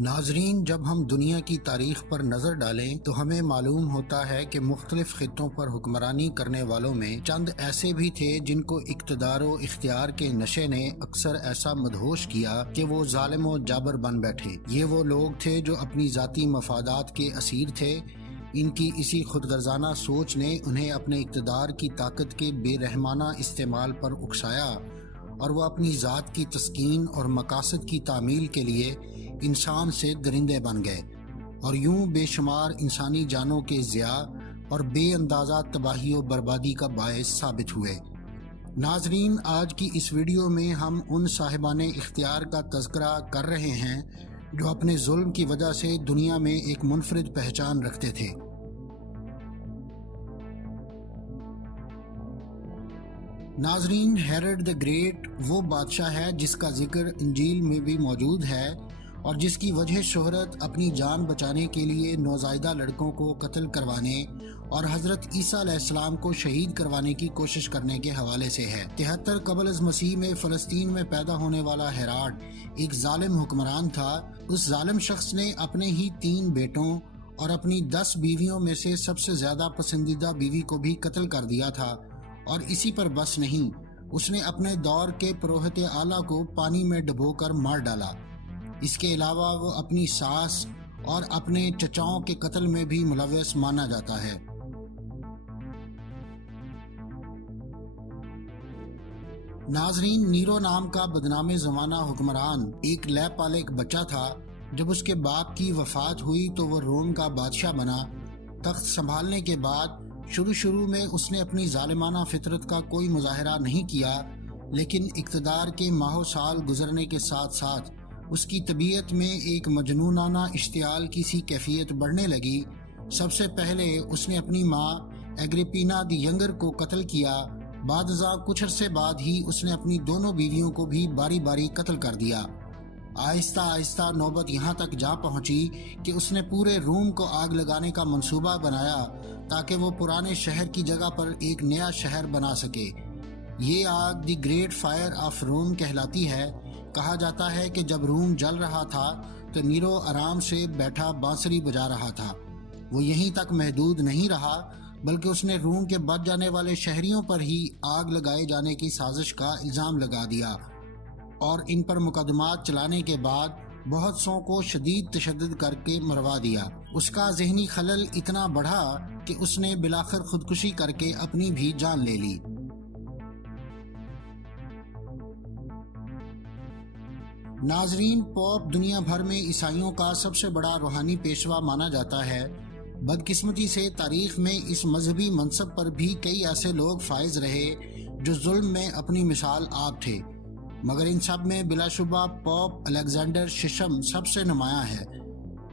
ناظرین، جب ہم دنیا کی تاریخ پر نظر ڈالیں تو ہمیں معلوم ہوتا ہے کہ مختلف خطوں پر حکمرانی کرنے والوں میں چند ایسے بھی تھے جن کو اقتدار و اختیار کے نشے نے اکثر ایسا مدہوش کیا کہ وہ ظالم و جابر بن بیٹھے۔ یہ وہ لوگ تھے جو اپنی ذاتی مفادات کے اسیر تھے۔ ان کی اسی خودغرضانہ سوچ نے انہیں اپنے اقتدار کی طاقت کے بے رحمانہ استعمال پر اکسایا اور وہ اپنی ذات کی تسکین اور مقاصد کی تعمیل کے لیے انسان سے درندے بن گئے اور یوں بے شمار انسانی جانوں کے ضیاع اور بے اندازہ تباہی و بربادی کا باعث ثابت ہوئے۔ ناظرین، آج کی اس ویڈیو میں ہم ان صاحبان اختیار کا تذکرہ کر رہے ہیں جو اپنے ظلم کی وجہ سے دنیا میں ایک منفرد پہچان رکھتے تھے۔ ناظرین، ہیرڈ دی گریٹ وہ بادشاہ ہے جس کا ذکر انجیل میں بھی موجود ہے اور جس کی وجہ شہرت اپنی جان بچانے کے لیے نوزائیدہ لڑکوں کو قتل کروانے اور حضرت عیسیٰ علیہ السلام کو شہید کروانے کی کوشش کرنے کے حوالے سے ہے۔ 73 قبل از مسیح میں فلسطین میں پیدا ہونے والا ہیراڈ ایک ظالم حکمران تھا۔ اس ظالم شخص نے اپنے ہی 3 بیٹوں اور اپنی 10 بیویوں میں سے سب سے زیادہ پسندیدہ بیوی کو بھی قتل کر دیا تھا، اور اسی پر بس نہیں، اس نے اپنے دور کے پروہت اعلیٰ کو پانی میں ڈبو کر مار ڈالا۔ اس کے علاوہ وہ اپنی ساس اور اپنے چچاؤں کے قتل میں بھی ملوث مانا جاتا ہے۔ ناظرین، نیرو نام کا بدنام زمانہ حکمران ایک لے پالے بچہ تھا۔ جب اس کے باپ کی وفات ہوئی تو وہ روم کا بادشاہ بنا۔ تخت سنبھالنے کے بعد شروع میں اس نے اپنی ظالمانہ فطرت کا کوئی مظاہرہ نہیں کیا، لیکن اقتدار کے ماہ و سال گزرنے کے ساتھ ساتھ اس کی طبیعت میں ایک مجنونانہ اشتعال کی سی کیفیت بڑھنے لگی۔ سب سے پہلے اس نے اپنی ماں ایگریپینا دی ینگر کو قتل کیا۔ بعد ازاں کچھ عرصے بعد ہی اس نے اپنی دونوں بیویوں کو بھی باری باری قتل کر دیا۔ آہستہ آہستہ نوبت یہاں تک جا پہنچی کہ اس نے پورے روم کو آگ لگانے کا منصوبہ بنایا تاکہ وہ پرانے شہر کی جگہ پر ایک نیا شہر بنا سکے۔ یہ آگ دی گریٹ فائر آف روم کہلاتی ہے۔ کہا جاتا ہے کہ جب روم جل رہا تھا تو نیرو آرام سے بیٹھا بانسری بجا رہا تھا۔ وہ یہیں تک محدود نہیں رہا، بلکہ اس نے روم کے بچ جانے والے شہریوں پر ہی آگ لگائے جانے کی سازش کا الزام لگا دیا اور ان پر مقدمات چلانے کے بعد بہت سو کو شدید تشدد کر کے مروا دیا۔ اس کا ذہنی خلل اتنا بڑھا کہ اس نے بالآخر خودکشی کر کے اپنی بھی جان لے لی۔ ناظرین، پوپ دنیا بھر میں عیسائیوں کا سب سے بڑا روحانی پیشوا مانا جاتا ہے۔ بدقسمتی سے تاریخ میں اس مذہبی منصب پر بھی کئی ایسے لوگ فائز رہے جو ظلم میں اپنی مثال آپ تھے، مگر ان سب میں بلا شبہ پوپ الیگزینڈر ششم سب سے نمایاں ہے۔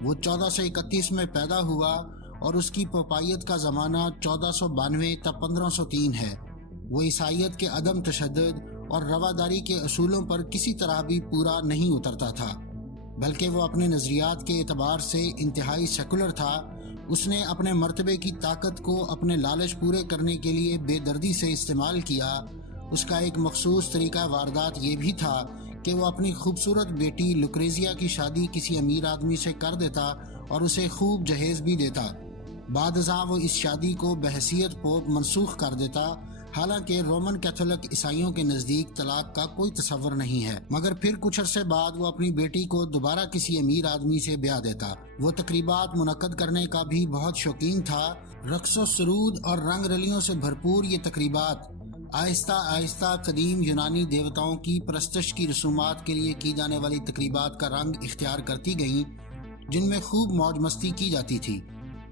وہ 1431 میں پیدا ہوا اور اس کی پوپائیت کا زمانہ 1492 تا 1503 ہے۔ وہ عیسائیت کے عدم تشدد اور رواداری کے اصولوں پر کسی طرح بھی پورا نہیں اترتا تھا، بلکہ وہ اپنے نظریات کے اعتبار سے انتہائی سیکولر تھا۔ اس نے اپنے مرتبے کی طاقت کو اپنے لالچ پورے کرنے کے لیے بے دردی سے استعمال کیا۔ اس کا ایک مخصوص طریقہ واردات یہ بھی تھا کہ وہ اپنی خوبصورت بیٹی لوکریزیا کی شادی کسی امیر آدمی سے کر دیتا اور اسے خوب جہیز بھی دیتا۔ بعد ازاں وہ اس شادی کو بحیثیت پوپ منسوخ کر دیتا، حالانکہ رومن کیتھولک عیسائیوں کے نزدیک طلاق کا کوئی تصور نہیں ہے، مگر پھر کچھ عرصے بعد وہ اپنی بیٹی کو دوبارہ کسی امیر آدمی سے بیاہ دیتا۔ وہ تقریبات منعقد کرنے کا بھی بہت شوقین تھا۔ رقص و سرود اور رنگ رلیوں سے بھرپور یہ تقریبات آہستہ آہستہ قدیم یونانی دیوتاؤں کی پرستش کی رسومات کے لیے کی جانے والی تقریبات کا رنگ اختیار کرتی گئیں، جن میں خوب موج مستی کی جاتی تھی۔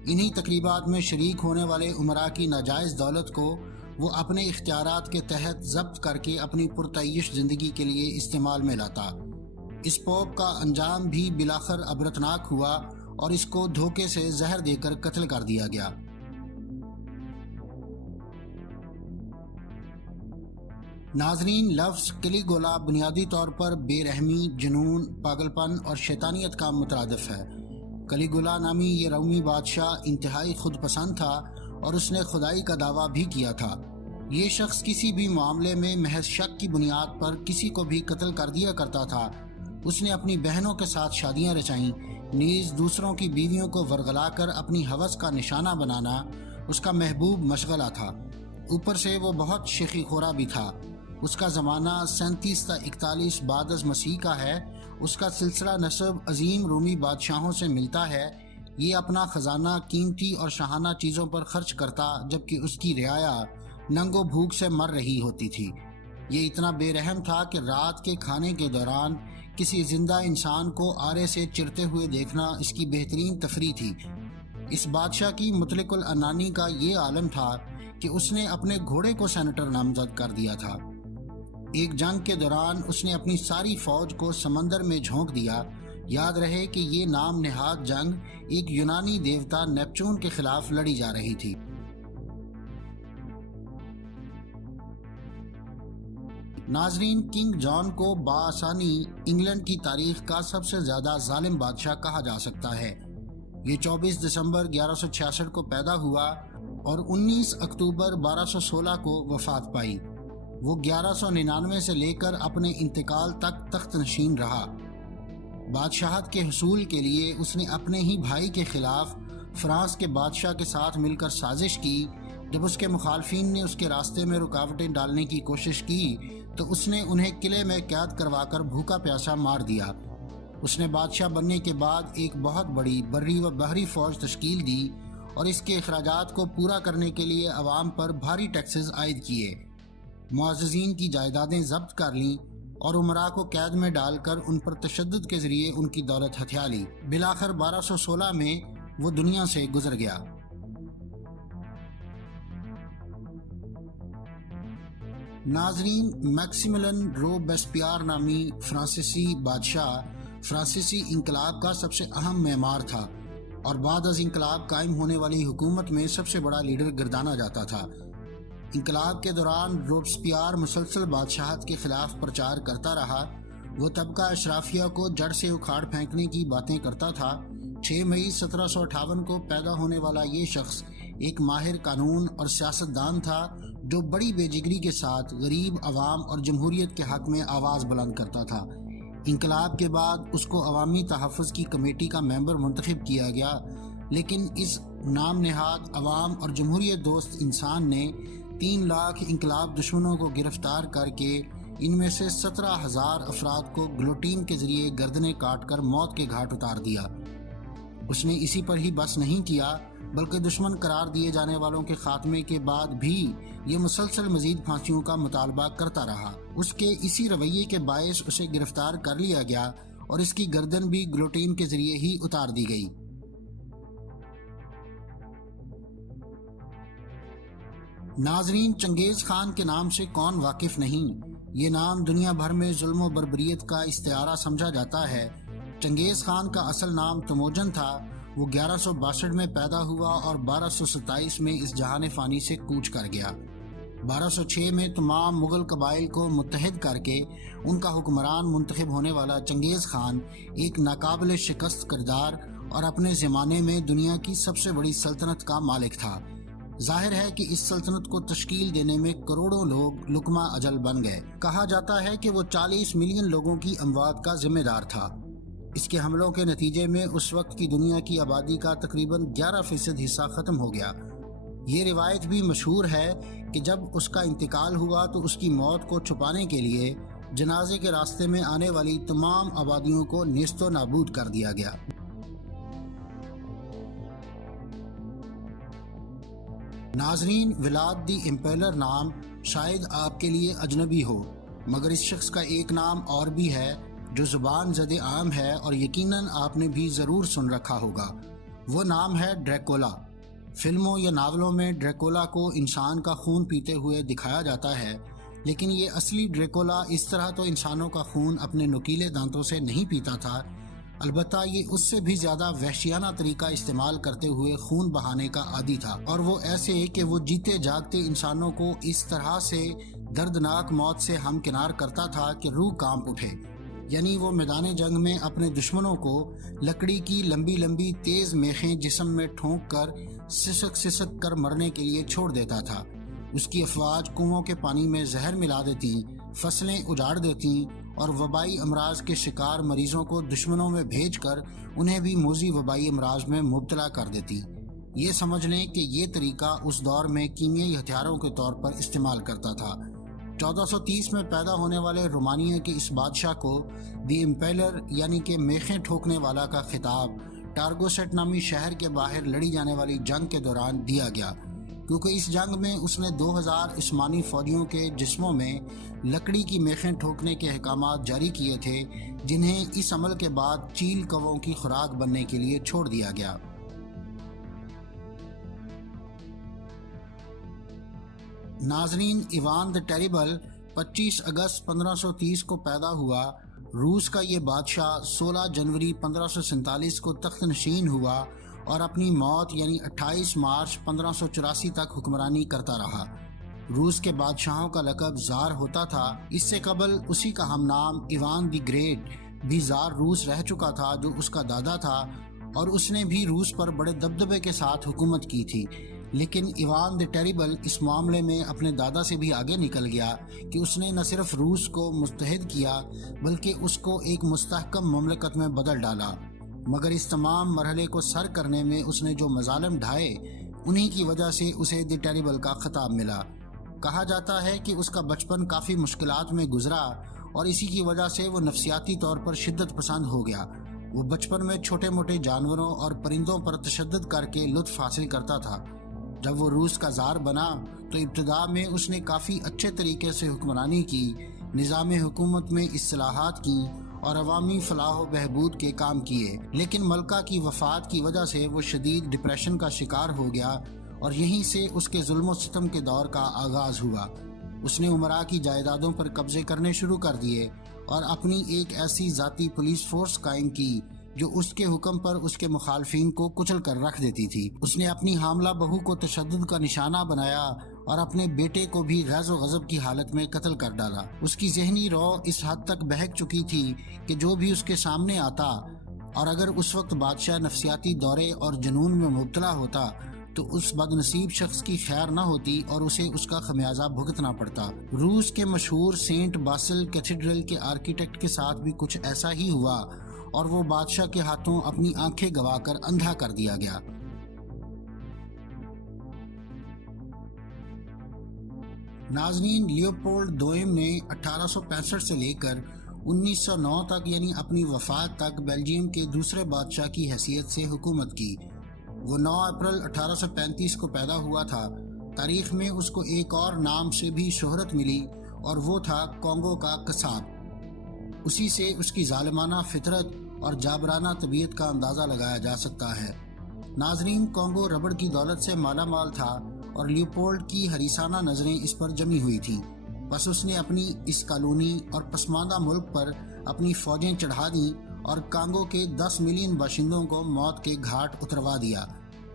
انہی تقریبات میں شریک ہونے والے امراء کی ناجائز دولت کو وہ اپنے اختیارات کے تحت ضبط کر کے اپنی پرتعیش زندگی کے لیے استعمال میں لاتا۔ اس پوپ کا انجام بھی بالآخر عبرتناک ہوا اور اس کو دھوکے سے زہر دے کر قتل کر دیا گیا۔ ناظرین، لفظ کلیگولا بنیادی طور پر بے رحمی، جنون، پاگل پن اور شیطانیت کا مترادف ہے۔ کلیگولا نامی یہ رومی بادشاہ انتہائی خود پسند تھا اور اس نے خدائی کا دعویٰ بھی کیا تھا۔ یہ شخص کسی بھی معاملے میں محض شک کی بنیاد پر کسی کو بھی قتل کر دیا کرتا تھا۔ اس نے اپنی بہنوں کے ساتھ شادیاں رچائیں، نیز دوسروں کی بیویوں کو ورغلا کر اپنی ہوس کا نشانہ بنانا اس کا محبوب مشغلہ تھا۔ اوپر سے وہ بہت شیخی خورا بھی تھا۔ اس کا زمانہ 37 تا 41 بعد از مسیح کا ہے۔ اس کا سلسلہ نسب عظیم رومی بادشاہوں سے ملتا ہے۔ یہ اپنا خزانہ قیمتی اور شاہانہ چیزوں پر خرچ کرتا، جبکہ اس کی رعایا ننگ و بھوک سے مر رہی ہوتی تھی۔ یہ اتنا بے رحم تھا کہ رات کے کھانے کے دوران کسی زندہ انسان کو آرے سے چرتے ہوئے دیکھنا اس کی بہترین تفریح تھی۔ اس بادشاہ کی مطلق العنانی کا یہ عالم تھا کہ اس نے اپنے گھوڑے کو سینیٹر نامزد کر دیا تھا۔ ایک جنگ کے دوران اس نے اپنی ساری فوج کو سمندر میں جھونک دیا۔ یاد رہے کہ یہ نام نہاد جنگ ایک یونانی دیوتا نیپچون کے خلاف لڑی جا رہی تھی۔ ناظرین، کنگ جان کو بآسانی انگلینڈ کی تاریخ کا سب سے زیادہ ظالم بادشاہ کہا جا سکتا ہے۔ یہ 24 دسمبر 1166 کو پیدا ہوا اور 19 اکتوبر 1216 کو وفات پائی۔ وہ 1199 سے لے کر اپنے انتقال تک تخت نشین رہا۔ بادشاہت کے حصول کے لیے اس نے اپنے ہی بھائی کے خلاف فرانس کے بادشاہ کے ساتھ مل کر سازش کی۔ جب اس کے مخالفین نے اس کے راستے میں رکاوٹیں ڈالنے کی کوشش کی تو اس نے انہیں قلعے میں قید کروا کر بھوکا پیاسا مار دیا۔ اس نے بادشاہ بننے کے بعد ایک بہت بڑی بری و بحری فوج تشکیل دی اور اس کے اخراجات کو پورا کرنے کے لیے عوام پر بھاری ٹیکسز عائد کیے۔ معززین کی جائیدادیں ضبط کر لیں اور امراء کو قید میں ڈال کر ان پر تشدد کے ذریعے ان کی دولت ہتھیا لی۔ بالآخر 1216 میں وہ دنیا سے گزر گیا۔ ناظرین، میکسیملن روبیسپیئر نامی فرانسیسی بادشاہ فرانسیسی انقلاب کا سب سے اہم معمار تھا اور بعد از انقلاب قائم ہونے والی حکومت میں سب سے بڑا لیڈر گردانا جاتا تھا۔ انقلاب کے دوران روبیسپیئر مسلسل بادشاہت کے خلاف پرچار کرتا رہا۔ وہ طبقہ اشرافیہ کو جڑ سے اکھاڑ پھینکنے کی باتیں کرتا تھا۔ 6 مئی 1758 کو پیدا ہونے والا یہ شخص ایک ماہر قانون اور سیاستدان تھا جو بڑی بے جگری کے ساتھ غریب عوام اور جمہوریت کے حق میں آواز بلند کرتا تھا۔ انقلاب کے بعد اس کو عوامی تحفظ کی کمیٹی کا ممبر منتخب کیا گیا، لیکن اس نام نہاد عوام اور جمہوریت دوست انسان نے 3 لاکھ انقلاب دشمنوں کو گرفتار کر کے ان میں سے 17,000 افراد کو گلوٹین کے ذریعے گردنیں کاٹ کر موت کے گھاٹ اتار دیا۔ اس نے اسی پر ہی بس نہیں کیا بلکہ دشمن قرار دیے جانے والوں کے خاتمے کے بعد بھی یہ مسلسل مزید پھانسیوں کا مطالبہ کرتا رہا۔ اس کے اسی رویے کے باعث اسے گرفتار کر لیا گیا اور اس کی گردن بھی گلوٹین کے ذریعے ہی اتار دی گئی۔ ناظرین، چنگیز خان کے نام سے کون واقف نہیں؟ یہ نام دنیا بھر میں ظلم و بربریت کا استعارہ سمجھا جاتا ہے۔ چنگیز خان کا اصل نام تموجن تھا۔ وہ 1162 میں پیدا ہوا اور 1227 میں اس جہان فانی سے کوچ کر گیا۔ 1206 میں تمام مغل قبائل کو متحد کر کے ان کا حکمران منتخب ہونے والا چنگیز خان ایک ناقابل شکست کردار اور اپنے زمانے میں دنیا کی سب سے بڑی سلطنت کا مالک تھا۔ ظاہر ہے کہ اس سلطنت کو تشکیل دینے میں کروڑوں لوگ لقمہ اجل بن گئے۔ کہا جاتا ہے کہ وہ 40 ملین لوگوں کی اموات کا ذمہ دار تھا۔ اس کے حملوں کے نتیجے میں اس وقت کی دنیا کی آبادی کا تقریباً 11% حصہ ختم ہو گیا۔ یہ روایت بھی مشہور ہے کہ جب اس کا انتقال ہوا تو اس کی موت کو چھپانے کے لیے جنازے کے راستے میں آنے والی تمام آبادیوں کو نیست و نابود کر دیا گیا۔ ناظرین، ولاد دی امپیلر نام شاید آپ کے لیے اجنبی ہو، مگر اس شخص کا ایک نام اور بھی ہے جو زبان زد عام ہے اور یقیناً آپ نے بھی ضرور سن رکھا ہوگا۔ وہ نام ہے ڈریکولا۔ فلموں یا ناولوں میں ڈریکولا کو انسان کا خون پیتے ہوئے دکھایا جاتا ہے، لیکن یہ اصلی ڈریکولا اس طرح تو انسانوں کا خون اپنے نکیلے دانتوں سے نہیں پیتا تھا، البتہ یہ اس سے بھی زیادہ وحشیانہ طریقہ استعمال کرتے ہوئے خون بہانے کا عادی تھا، اور وہ ایسے کہ وہ جیتے جاگتے انسانوں کو اس طرح سے دردناک موت سے ہمکنار کرتا تھا کہ روح کانپ اٹھے۔ یعنی وہ میدان جنگ میں اپنے دشمنوں کو لکڑی کی لمبی لمبی تیز میخیں جسم میں ٹھونک کر سسک سسک کر مرنے کے لیے چھوڑ دیتا تھا۔ اس کی افواج کنووں کے پانی میں زہر ملا دیتیں، فصلیں اجاڑ دیتیں اور وبائی امراض کے شکار مریضوں کو دشمنوں میں بھیج کر انہیں بھی موذی وبائی امراض میں مبتلا کر دیتی۔ یہ سمجھ لیں کہ یہ طریقہ اس دور میں کیمیائی ہتھیاروں کے طور پر استعمال کرتا تھا۔ 1430 میں پیدا ہونے والے رومانیہ کے اس بادشاہ کو دی امپیلر یعنی کہ میخیں ٹھوکنے والا کا خطاب ٹارگوسٹ نامی شہر کے باہر لڑی جانے والی جنگ کے دوران دیا گیا، کیونکہ اس جنگ میں اس نے 2000 عثمانی فوجیوں کے جسموں میں لکڑی کی میخیں ٹھوکنے کے احکامات جاری کیے تھے، جنہیں اس عمل کے بعد چیل کووں کی خوراک بننے کے لیے چھوڑ دیا گیا۔ ناظرین، ایوان دی ٹیریبل 25 اگست 1530 کو پیدا ہوا۔ روس کا یہ بادشاہ 16 جنوری 1547 کو تخت نشین ہوا اور اپنی موت یعنی 28 مارچ 1584 تک حکمرانی کرتا رہا۔ روس کے بادشاہوں کا لقب زار ہوتا تھا۔ اس سے قبل اسی کا ہم نام ایوان دی گریٹ بھی زار روس رہ چکا تھا، جو اس کا دادا تھا، اور اس نے بھی روس پر بڑے دبدبے کے ساتھ حکومت کی تھی۔ لیکن ایوان دی ٹیریبل اس معاملے میں اپنے دادا سے بھی آگے نکل گیا کہ اس نے نہ صرف روس کو متحد کیا بلکہ اس کو ایک مستحکم مملکت میں بدل ڈالا۔ مگر اس تمام مرحلے کو سر کرنے میں اس نے جو مظالم ڈھائے، انہی کی وجہ سے اسے دی ٹیریبل کا خطاب ملا۔ کہا جاتا ہے کہ اس کا بچپن کافی مشکلات میں گزرا اور اسی کی وجہ سے وہ نفسیاتی طور پر شدت پسند ہو گیا۔ وہ بچپن میں چھوٹے موٹے جانوروں اور پرندوں پر تشدد کر کے لطف حاصل کرتا تھا۔ جب وہ روس کا زار بنا تو ابتدا میں اس نے کافی اچھے طریقے سے حکمرانی کی، نظام حکومت میں اصلاحات کی اور عوامی فلاح و بہبود کے کام کیے، لیکن ملکہ کی وفات کی وجہ سے وہ شدید ڈپریشن کا شکار ہو گیا اور یہیں سے اس کے ظلم و ستم کے دور کا آغاز ہوا۔ اس نے امراء کی جائیدادوں پر قبضے کرنے شروع کر دیے اور اپنی ایک ایسی ذاتی پولیس فورس قائم کی جو اس کے حکم پر اس کے مخالفین کو کچل کر رکھ دیتی تھی۔ اس نے اپنی حاملہ بہو کو تشدد کا نشانہ بنایا اور اپنے بیٹے کو بھی غیظ و غضب کی حالت میں قتل کر ڈالا۔ اس کی ذہنی رو اس حد تک بہک چکی تھی کہ جو بھی اس کے سامنے آتا، اور اگر اس وقت بادشاہ نفسیاتی دورے اور جنون میں مبتلا ہوتا تو اس بد نصیب شخص کی خیر نہ ہوتی اور اسے اس کا خمیازہ بھگتنا پڑتا۔ روس کے مشہور سینٹ باسل کیتھیڈرل کے آرکیٹیکٹ کے ساتھ بھی کچھ ایسا ہی ہوا اور وہ بادشاہ کے ہاتھوں اپنی آنکھیں گوا کر اندھا کر دیا گیا۔ ناظرین، لیوپولڈ دوئم نے 1865 سے لے کر 1909 تک یعنی اپنی وفات تک بیلجیم کے دوسرے بادشاہ کی حیثیت سے حکومت کی۔ وہ 9 اپریل 1835 کو پیدا ہوا تھا۔ تاریخ میں اس کو ایک اور نام سے بھی شہرت ملی اور وہ تھا کانگو کا قصاب۔ اسی سے اس کی ظالمانہ فطرت اور جابرانہ طبیعت کا اندازہ لگایا جا سکتا ہے۔ ناظرین، کانگو ربڑ کی دولت سے مالا مال تھا اور لیوپولڈ کی حریصانہ نظریں اس پر جمی ہوئی تھیں۔ بس اس نے اپنی اس کالونی اور پسماندہ ملک پر اپنی فوجیں چڑھا دیں اور کانگو کے 10 ملین باشندوں کو موت کے گھاٹ اتروا دیا۔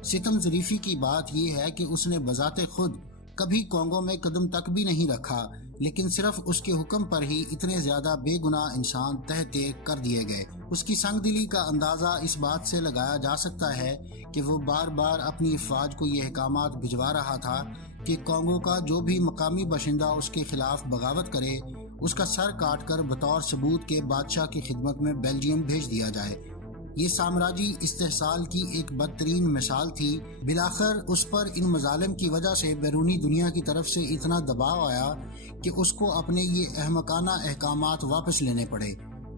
ستم ظریفی کی بات یہ ہے کہ اس نے بذات خود کبھی کانگو میں قدم تک بھی نہیں رکھا، لیکن صرف اس کے حکم پر ہی اتنے زیادہ بے گناہ انسان تہہ کر دیے گئے۔ اس کی سنگ دلی کا اندازہ اس بات سے لگایا جا سکتا ہے کہ وہ بار بار اپنی افواج کو یہ احکامات بھجوا رہا تھا کہ کانگو کا جو بھی مقامی باشندہ اس کے خلاف بغاوت کرے، اس کا سر کاٹ کر بطور ثبوت کے بادشاہ کی خدمت میں بیلجیم بھیج دیا جائے۔ یہ سامراجی استحصال کی ایک بدترین مثال تھی۔ بالآخر اس پر ان مظالم کی وجہ سے بیرونی دنیا کی طرف سے اتنا دباؤ آیا کہ اس کو اپنے یہ احمقانہ احکامات واپس لینے پڑے،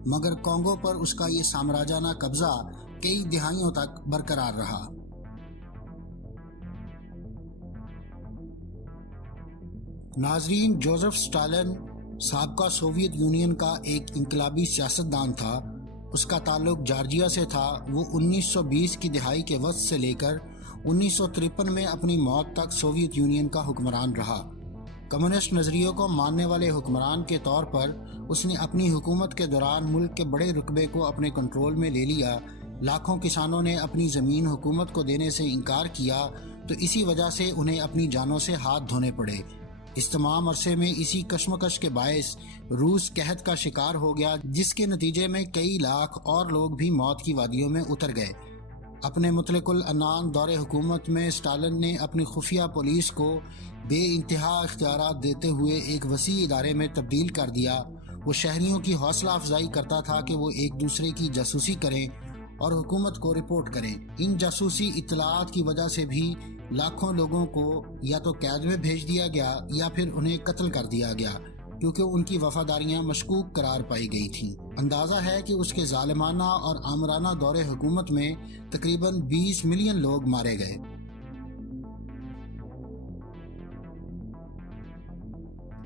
مگر کانگو پر اس کا یہ سامراجانہ قبضہ کئی دہائیوں تک برقرار رہا۔ ناظرین، جوزف اسٹالن سابقہ سوویت یونین کا ایک انقلابی سیاستدان تھا۔ اس کا تعلق جارجیا سے تھا۔ وہ 1920 کی دہائی کے وسط سے لے کر 1953 میں اپنی موت تک سوویت یونین کا حکمران رہا۔ کمیونسٹ نظریوں کو ماننے والے حکمران کے طور پر اس نے اپنی حکومت کے دوران ملک کے بڑے رقبے کو اپنے کنٹرول میں لے لیا۔ لاکھوں کسانوں نے اپنی زمین حکومت کو دینے سے انکار کیا تو اسی وجہ سے انہیں اپنی جانوں سے ہاتھ دھونے پڑے۔ اس تمام عرصے میں اسی کشمکش کے باعث روس قحط کا شکار ہو گیا، جس کے نتیجے میں کئی لاکھ اور لوگ بھی موت کی وادیوں میں اتر گئے۔ اپنے مطلق العنان دور حکومت میں اسٹالن نے اپنی خفیہ پولیس کو بے انتہا اختیارات دیتے ہوئے ایک وسیع ادارے میں تبدیل کر دیا۔ وہ شہریوں کی حوصلہ افزائی کرتا تھا کہ وہ ایک دوسرے کی جاسوسی کریں اور حکومت کو رپورٹ کریں۔ ان جاسوسی اطلاعات کی وجہ سے بھی لاکھوں لوگوں کو یا تو قید میں بھیج دیا گیا یا پھر انہیں قتل کر دیا گیا، کیونکہ ان کی وفاداریاں مشکوک قرار پائی گئی تھیں۔ اندازہ ہے کہ اس کے ظالمانہ اور آمرانہ دور حکومت میں تقریباً 20 ملین لوگ مارے گئے۔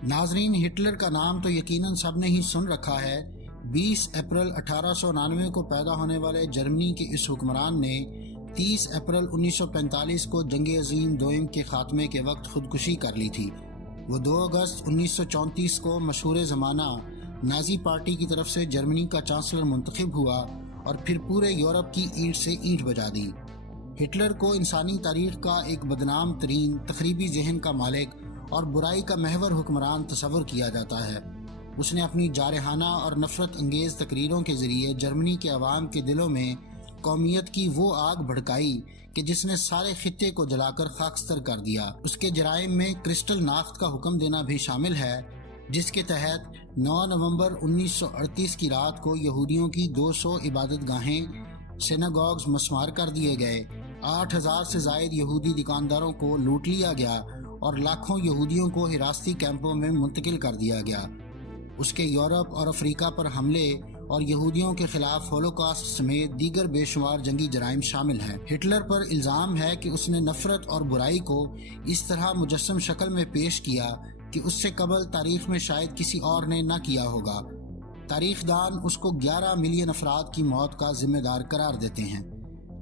ناظرین، ہٹلر کا نام تو یقیناً سب نے ہی سن رکھا ہے۔ 20 اپریل 1899 کو پیدا ہونے والے جرمنی کے اس حکمران نے 30 اپریل 1945 کو جنگ عظیم دوئم کے خاتمے کے وقت خودکشی کر لی تھی۔ وہ 2 اگست 1934 کو مشہور زمانہ نازی پارٹی کی طرف سے جرمنی کا چانسلر منتخب ہوا اور پھر پورے یورپ کی اینٹ سے اینٹ بجا دی۔ ہٹلر کو انسانی تاریخ کا ایک بدنام ترین تخریبی ذہن کا مالک اور برائی کا محور حکمران تصور کیا جاتا ہے۔ اس نے اپنی جارحانہ اور نفرت انگیز تقریروں کے ذریعے جرمنی کے عوام کے دلوں میں قومیت کی وہ آگ بھڑکائی کہ جس نے سارے خطے کو جلا کر خاکستر کر دیا۔ اس کے جرائم میں کرسٹل ناخت کا حکم دینا بھی شامل ہے، جس کے تحت 9 نومبر 1938 کی رات کو یہودیوں کی 200 عبادت گاہیں سیناگوگز مسمار کر دیے گئے۔ 8000 سے زائد یہودی دکانداروں کو لوٹ لیا گیا اور لاکھوں یہودیوں کو حراستی کیمپوں میں منتقل کر دیا گیا۔ اس کے یورپ اور افریقہ پر حملے اور یہودیوں کے خلاف ہولوکاسٹ سمیت دیگر بے شمار جنگی جرائم شامل ہیں۔ ہٹلر پر الزام ہے کہ اس نے نفرت اور برائی کو اس طرح مجسم شکل میں پیش کیا کہ اس سے قبل تاریخ میں شاید کسی اور نے نہ کیا ہوگا۔ تاریخ دان اس کو 11 ملین افراد کی موت کا ذمہ دار قرار دیتے ہیں۔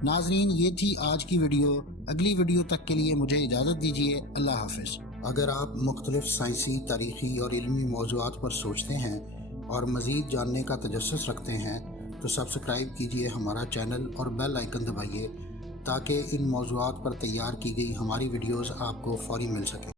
ناظرین، یہ تھی آج کی ویڈیو۔ اگلی ویڈیو تک کے لیے مجھے اجازت دیجیے۔ اللہ حافظ۔ اگر آپ مختلف سائنسی، تاریخی اور علمی موضوعات پر سوچتے ہیں اور مزید جاننے کا تجسس رکھتے ہیں تو سبسکرائب کیجیے ہمارا چینل اور بیل آئیکن دبائیے تاکہ ان موضوعات پر تیار کی گئی ہماری ویڈیوز آپ کو فوری مل سکیں۔